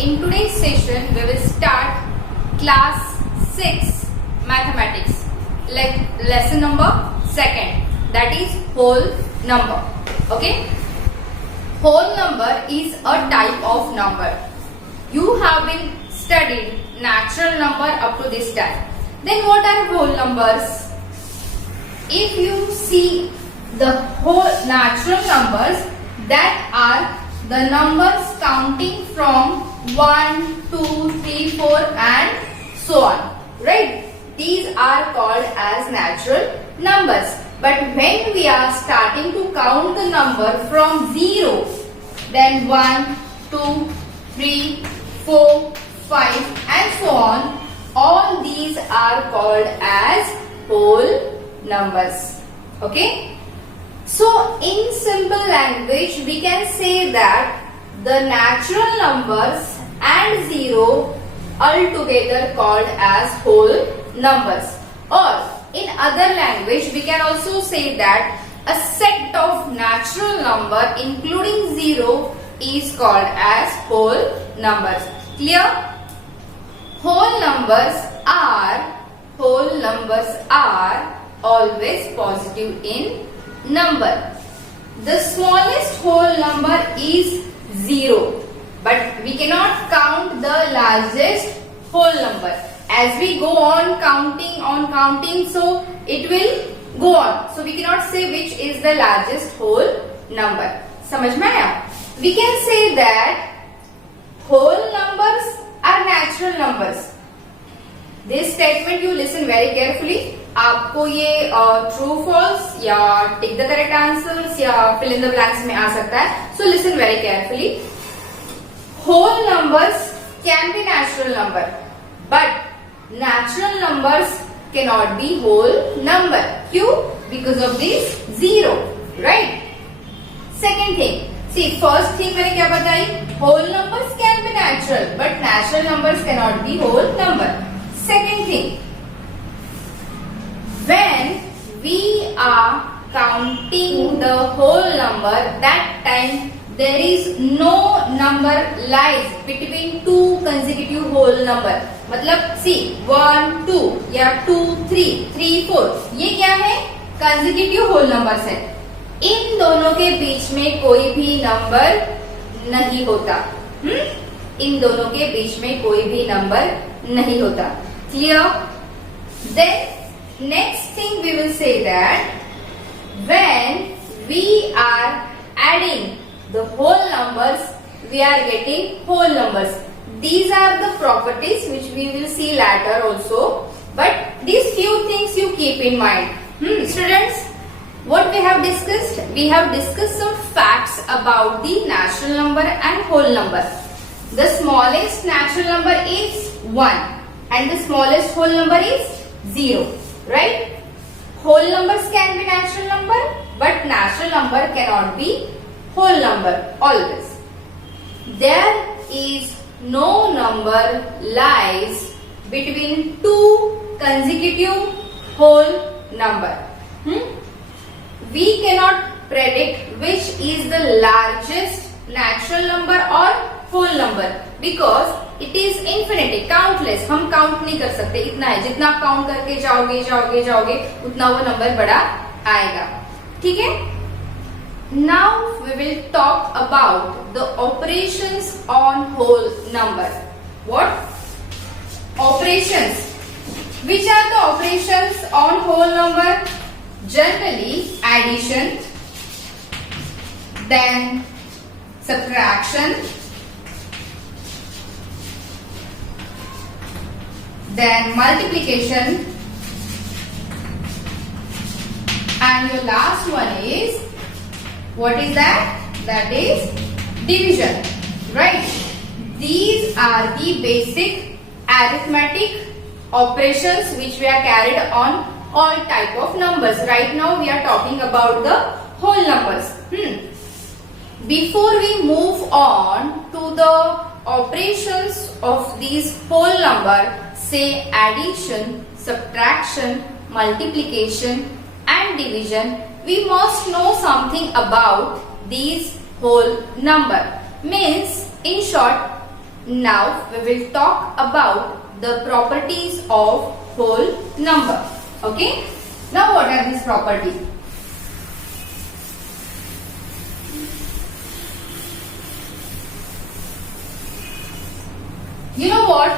In today's session, we will start class 6 mathematics, lesson number 2nd, that is whole number. Okay, whole number is a type of number. You have been studied natural number up to this time. Then what are whole numbers? If you see the whole natural numbers, that are the numbers counting from 1, 2, 3, 4 and so on, right? These are called as natural numbers. But when we are starting to count the number from 0, then 1, 2, 3, 4, 5 and so on, all these are called as whole numbers. Okay? So in simple language, we can say that the natural numbers and 0 altogether called as whole numbers. Or in other language, we can also say that a set of natural number including 0 is called as whole numbers. Clear? Whole numbers are always positive in number. The smallest whole number is 0, but we cannot count the largest whole number. As we go on counting, so it will go on. So we cannot say which is the largest whole number. समझ में आया? We can say that whole numbers are natural numbers. This statement you listen very carefully. आपको ये true false या tick the correct answers या fill in the blanks में आ सकता है. So listen very carefully. Whole numbers can be natural number, but natural numbers can not be whole number. क्यों? Because of this 0, right? Second thing, see first thing मैंने क्या बताई? Whole numbers can be natural, but natural numbers can not be whole number. Second thing, when we are counting the whole number, that time there is no number lies between two consecutive whole number. मतलब see 1, 2 या 2, 3, 3, 4, ये क्या है? consecutive whole numbers है. इन दोनों के बीच में कोई भी नंबर नहीं होता. इन दोनों के बीच में कोई भी नंबर नहीं होता. Clear? Then next thing we will say that when we are adding the whole numbers, we are getting whole numbers. These are the properties which we will see later also. But these few things you keep in mind. Students, what we have discussed? We have discussed some facts about the natural number and whole number. The smallest natural number is 1. And the smallest whole number is 0, right? Whole numbers can be natural number, but natural number cannot be whole number always. There is no number lies between two consecutive whole number. We cannot predict which is the largest natural number or whole number because it is infinity, countless. हम count नहीं कर सकते. इतना है, जितना आप count करके जाओगे उतना वो नंबर बड़ा आएगा. ठीक है? Now we will talk about the operations on whole number. What? Operations. Which are the operations on whole number? Generally addition, then subtraction, then multiplication, and your last one is, what is that? That is division, right? These are the basic arithmetic operations which we are carried on all type of numbers. Right now we are talking about the whole numbers. Before we move on to the operations of these whole number, say addition, subtraction, multiplication and division, we must know something about these whole number. Means in short, Now we will talk about the properties of whole number. Okay? Now what are these properties? You know what?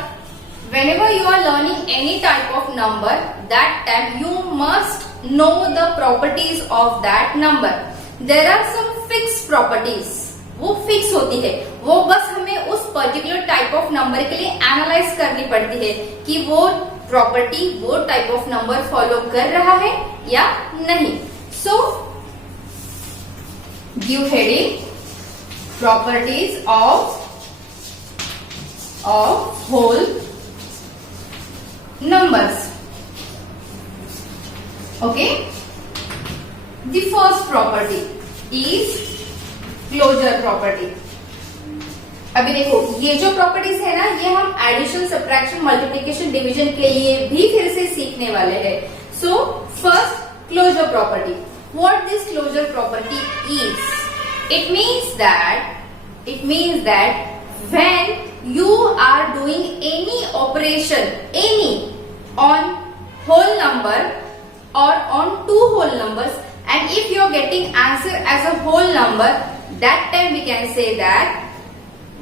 Whenever you are learning any type of number, that time you must know the properties of that number. There are some fixed properties. वो fix होती है, वो बस हमें उस particular type of number के लिए analyse करनी पड़ती है कि वो प्रॉपर्टी वो टाइप ऑफ नंबर फॉलो कर रहा है या नहीं. So give heading properties of whole numbers. Okay, the first property is closure property. अभी देखो ये जो प्रॉपर्टीज है ना, ये हम एडिशन, सब्ट्रैक्शन, मल्टीप्लिकेशन, डिवीजन के लिए भी फिर से सीखने वाले हैं. So first closure property. What this closure property is? It means that when you are doing any operation, any on whole number or on two whole numbers, and if you are getting answer as a whole number, that time we can say that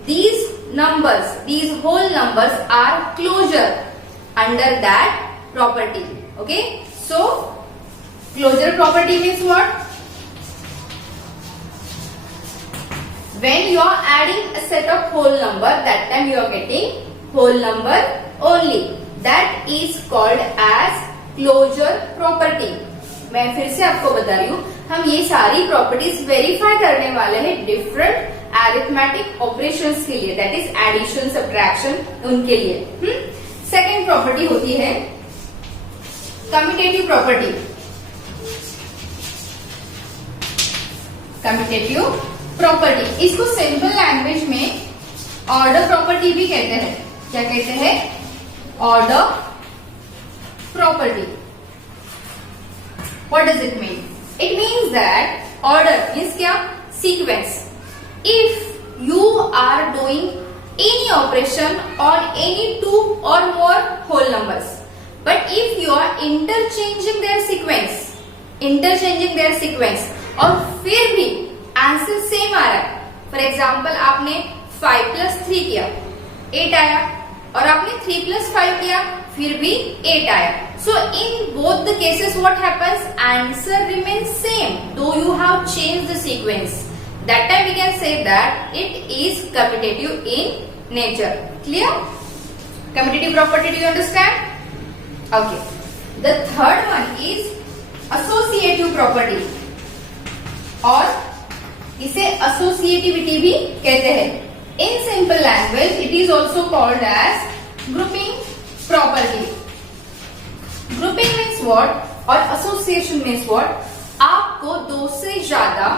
these whole numbers are closure under that property. Okay, so closure property means what? When you are adding a set of whole number, that time you are getting whole number only. That is called as closure property. मैं फिर से आपको बता रही हूँ, हम ये सारी प्रॉपर्टीज वेरीफाई करने वाले हैं डिफरेंट अरिथमेटिक ऑपरेशंस के लिए, दैट इज एडिशन, सब्ट्रैक्शन, उनके लिए. सेकेंड प्रॉपर्टी होती है कम्यूटेटिव प्रॉपर्टी. कम्यूटेटिव प्रॉपर्टी, इसको सिंपल लैंग्वेज में ऑर्डर प्रॉपर्टी भी कहते हैं. क्या कहते हैं? Order property. What does it mean? It means that order means क्या? Sequence. If you are doing any operation on any two or more whole numbers, but if you are interchanging their sequence और फिर भी answer same आ रहा है. For example आपने 5 + 3 किया, 8 आया, और आपने 3 + 5 किया, फिर भी 8 आया. So in both the cases what happens? Answer remains same though you have change the sequence. That time we can say that it is commutative in nature. Clear? Commutative property, do you understand? Okay. The third one is associative property, और इसे associativity भी कहते हैं. In simple language it is also called as grouping property. Grouping means what और association means what? आपको दो से ज्यादा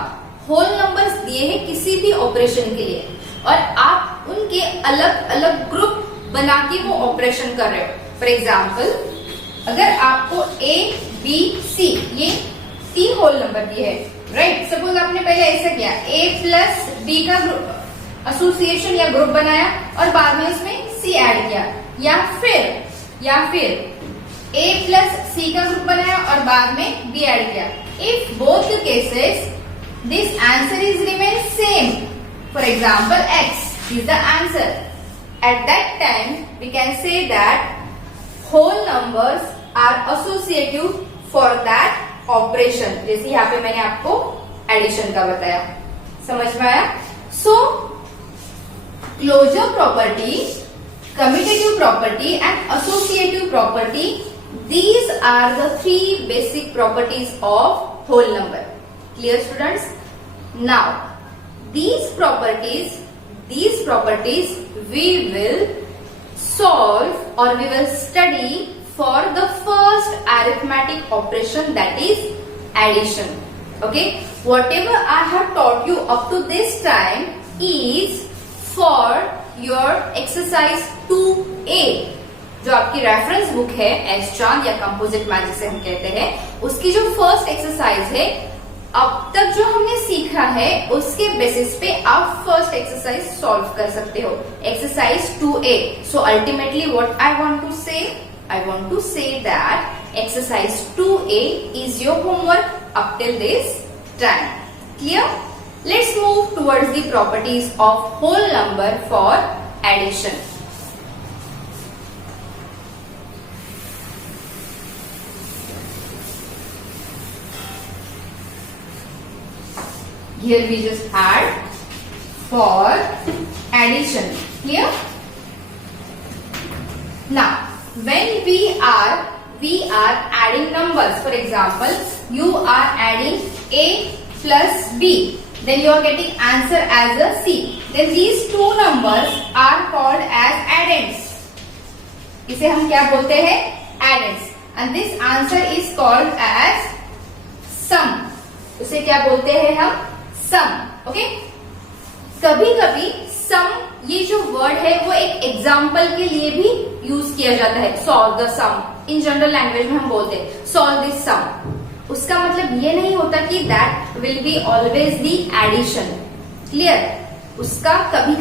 होल नंबर्स दिए हैं किसी भी ऑपरेशन के लिए, और आप उनके अलग अलग ग्रुप बना के वो ऑपरेशन कर रहे हो. फॉर एग्जाम्पल, अगर आपको A, B, C ये 3 होल नंबर दिए है, राइट? सपोज आपने पहले ऐसा किया, A + B का ग्रुप एसोसिएशन या ग्रुप बनाया और बाद में उसमें C ऐड किया, या फिर A + C का ग्रुप बनाया और बाद में B ऐड किया. If both the cases this answer is remain same, for example X is the answer, at that time we can say that whole numbers are associative for that operation. जैसे यहाँ पे मैंने आपको addition का बताया. समझ में आया? So closure property, commutative property and associative property, these are the 3 basic properties of whole number. Clear, students? Now these properties we will solve or we will study for the first arithmetic operation, that is addition. Okay, whatever I have taught you up to this time is for your exercise 2A. जो आपकी reference book है S चांद या composite math जिसे हम कहते हैं, उसकी जो फर्स्ट एक्सरसाइज है अब तक जो हमने सीखा है उसके बेसिस पे आप फर्स्ट एक्सरसाइज सॉल्व कर सकते हो, exercise 2A. So ultimately what I want to say, I want to say that exercise 2A is your homework up till this time. Clear? Let's move towards the properties of whole number for addition. Here we just add for addition. Clear? Now, when we are adding numbers. For example, you are adding A plus B. Then you are getting answer as a C. Then these two numbers are called as addends. इसे हम क्या बोलते हैं? Addends. And this answer is called as sum. उसे क्या बोलते हैं हम? सम. ओके, कभी कभी सम ये जो वर्ड है वो एक एग्जाम्पल के लिए भी यूज किया जाता है. Solve the sum, in general language में हम बोलते हैं सॉल्व दिस सम. उसका मतलब ये नहीं होता कि that will be always the addition. Clear? उसका कभी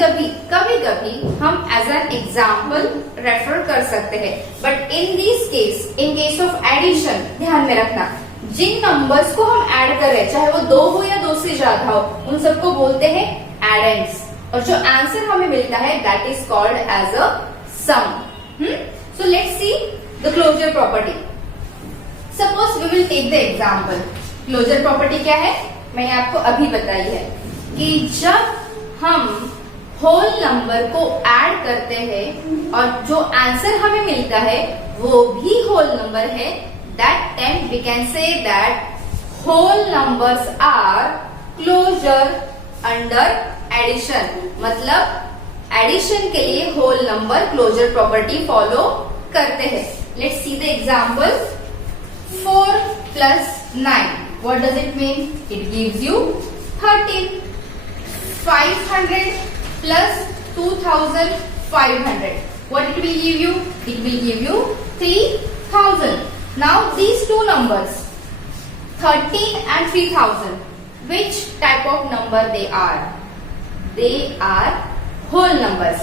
कभी हम एज एन एग्जाम्पल रेफर कर सकते हैं. But in this case, in case of addition, ध्यान में रखना जिन नंबर्स को हम ऐड कर रहे हैं, चाहे वो 2 हो या 2 से ज्यादा हो, उन सबको बोलते हैं एडेंड्स. और जो आंसर हमें मिलता है that is called as a sum. So let's see the closure property. Suppose we will take the example. Closure property क्या है? मैंने आपको अभी बताई है कि जब हम होल नंबर को ऐड करते हैं और जो आंसर हमें मिलता है वो भी होल नंबर है, that time we can say that whole numbers are closure under addition. मतलब एडिशन के लिए whole number closure property follow करते हैं. Let's see the example. 4 plus 9. What does it mean? It gives you 13. 500 plus 2500. What it will give you? It will give you 3000. Now these two numbers, 13 and 3000, which type of number they are? They are whole numbers.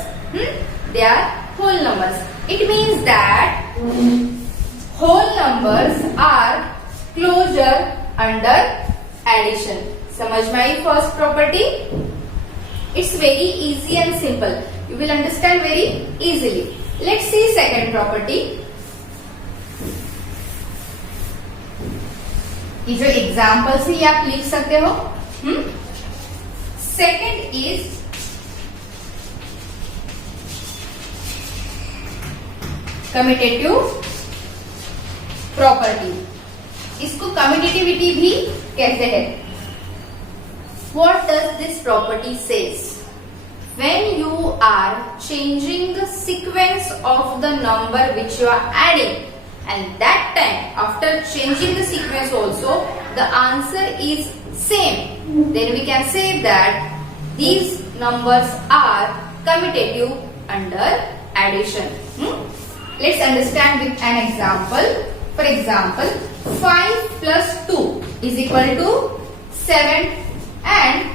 They are whole numbers. It means that whole numbers are closure under addition. समझ में आई first property? It's very easy and simple. You will understand very easily. Let's see second property. ये जो examples है आप लिख सकते हो. Second is commutative property. इसको कम्यूटेटिविटी भी कहते हैं. What does this property says? When you are changing the sequence of the number which you are adding, and that time after changing the sequence also the answer is same, then we can say that these numbers are commutative under addition. Let's understand with an example. For example, 5 plus 2 is equal to 7 and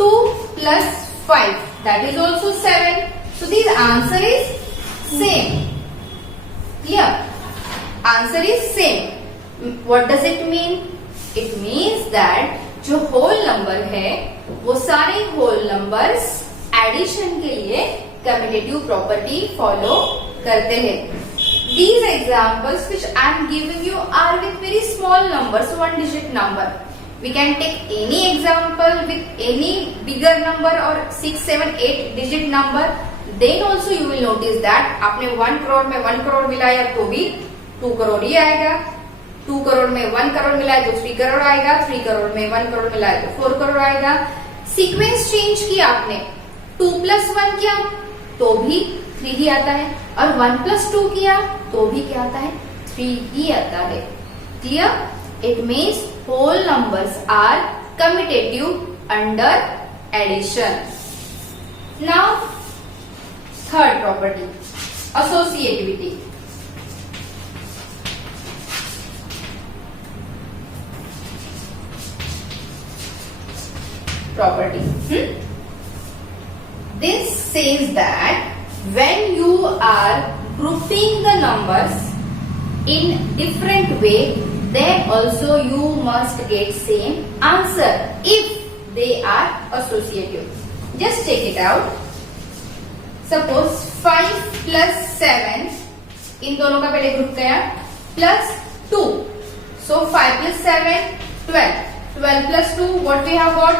2 plus 5 that is also 7. So this answer is same. Clear? Answer is same. What does it mean? It means that जो whole number है वो सारे whole numbers addition के लिए commutative property follow करते हैं. These examples which I am giving you are with very small numbers, 1 digit number. We can take any example with any bigger number or 6, 7, 8 digit number. Then also you will notice that आपने 1 करोड़ में 1 करोड़ मिलाया तो भी 2 करोड़ ही आएगा. 2 करोड़ में 1 करोड़ मिलाए तो 3 करोड़ आएगा. 3 करोड़ में 1 करोड़ मिलाए तो 4 करोड़ आएगा. सीक्वेंस चेंज किया आपने, 2 plus 1 किया तो भी 3 ही आता है, और 1 plus 2 किया तो भी क्या आता है? 3 ही आता है. Clear? It means whole numbers are commutative under addition. Now third property, associativity. property. This says that when you are grouping the numbers in different way, then also you must get same answer if they are associative. Just check it out. Suppose 5 plus 7, इन दोनों का पहले group गया, plus 2. So 5 plus 7, 12. 12 plus 2, what we have got?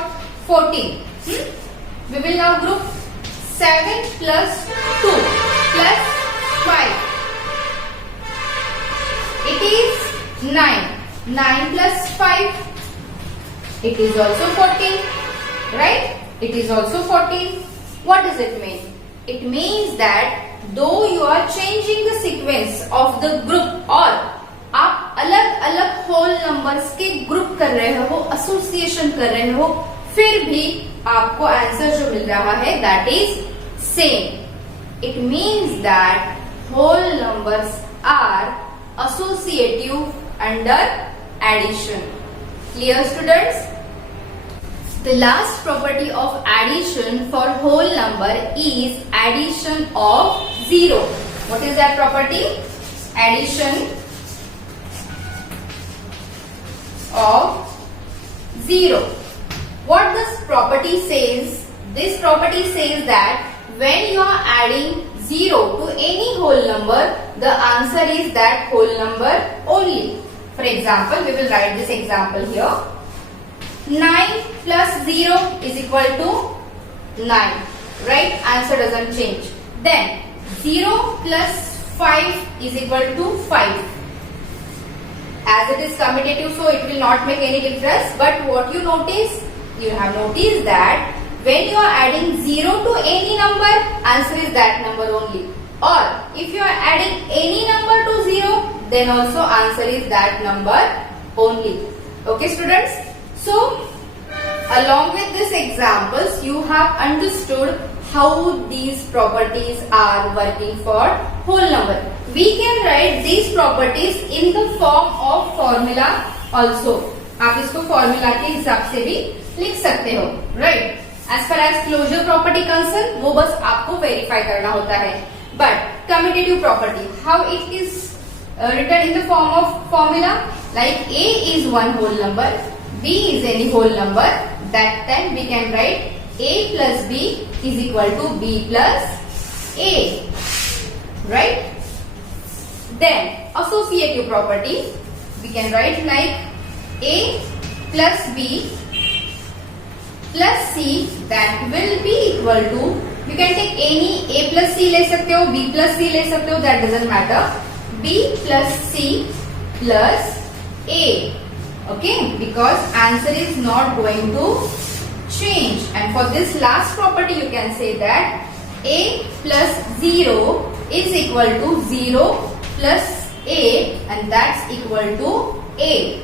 14. We will now group 7 plus 2 plus 5. It is 9. 9 plus 5. It is also 14. Right? It is also 14. What does it mean? It means that though you are changing the sequence of the group or आप अलग अलग whole numbers के group कर रहे हो, association कर रहे हो, फिर भी आपको आंसर जो मिल रहा है that is same. It means that whole numbers are associative under addition. Clear students? The last property of addition for whole number is addition of 0. What is that property? Addition of 0. What this property says? This property says that when you are adding 0 to any whole number, the answer is that whole number only. For example, we will write this example here. 9 plus 0 is equal to 9. Right? Answer doesn't change. Then 0 plus 5 is equal to 5. As it is commutative, so it will not make any difference. But what you notice? You have noticed that when you are adding 0 to any number, answer is that number only. Or if you are adding any number to 0, then also answer is that number only. Okay, students? So, along with these examples, you have understood how these properties are working for whole number. We can write these properties in the form of formula also. आप इसको formula के हिसाब से भी लिख सकते हो, right? As far as closure property concerned, वो बस आपको verify करना होता है. But commutative property, how it is written in the form of formula? Like A is one whole number, B is any whole number, that time we can write A plus B is equal to B plus A, right? Then associative property, we can write like A plus B plus C, that will be equal to, you can take any A plus C ले सकते हो, B plus C ले सकते हो, that doesn't matter, B plus C plus A. Okay, because answer is not going to change. And for this last property, you can say that A plus 0 is equal to 0 plus A, and that's equal to A.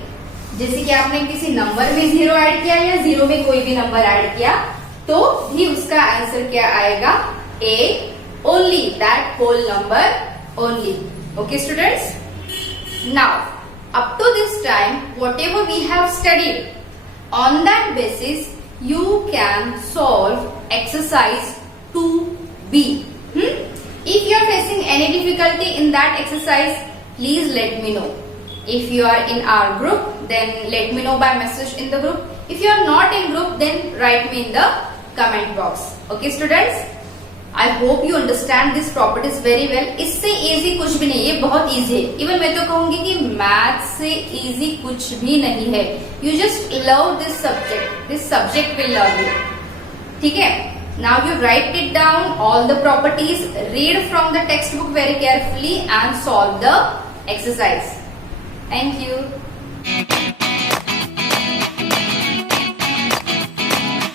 जैसे कि आपने किसी number में 0 add किया या 0 में कोई भी नंबर ऐड किया, तो भी उसका आंसर क्या आएगा? A only, that whole number only. Okay, students? Now, up to this time, whatever we have studied, on that basis, you can solve exercise 2B. If you are facing any difficulty in that exercise, please let me know. If you are in our group, then let me know by message in the group. If you are not in group, then write me in the comment box. Okay, students? I hope you understand this properties very well. इससे easy कुछ भी नहीं है, बहुत easy है. Even मैं तो कहूँगी कि math से easy कुछ भी नहीं है. You just love this subject. This subject will love you. ठीक है? Now you write it down, all the properties, read from the textbook very carefully and solve the exercise. Thank you.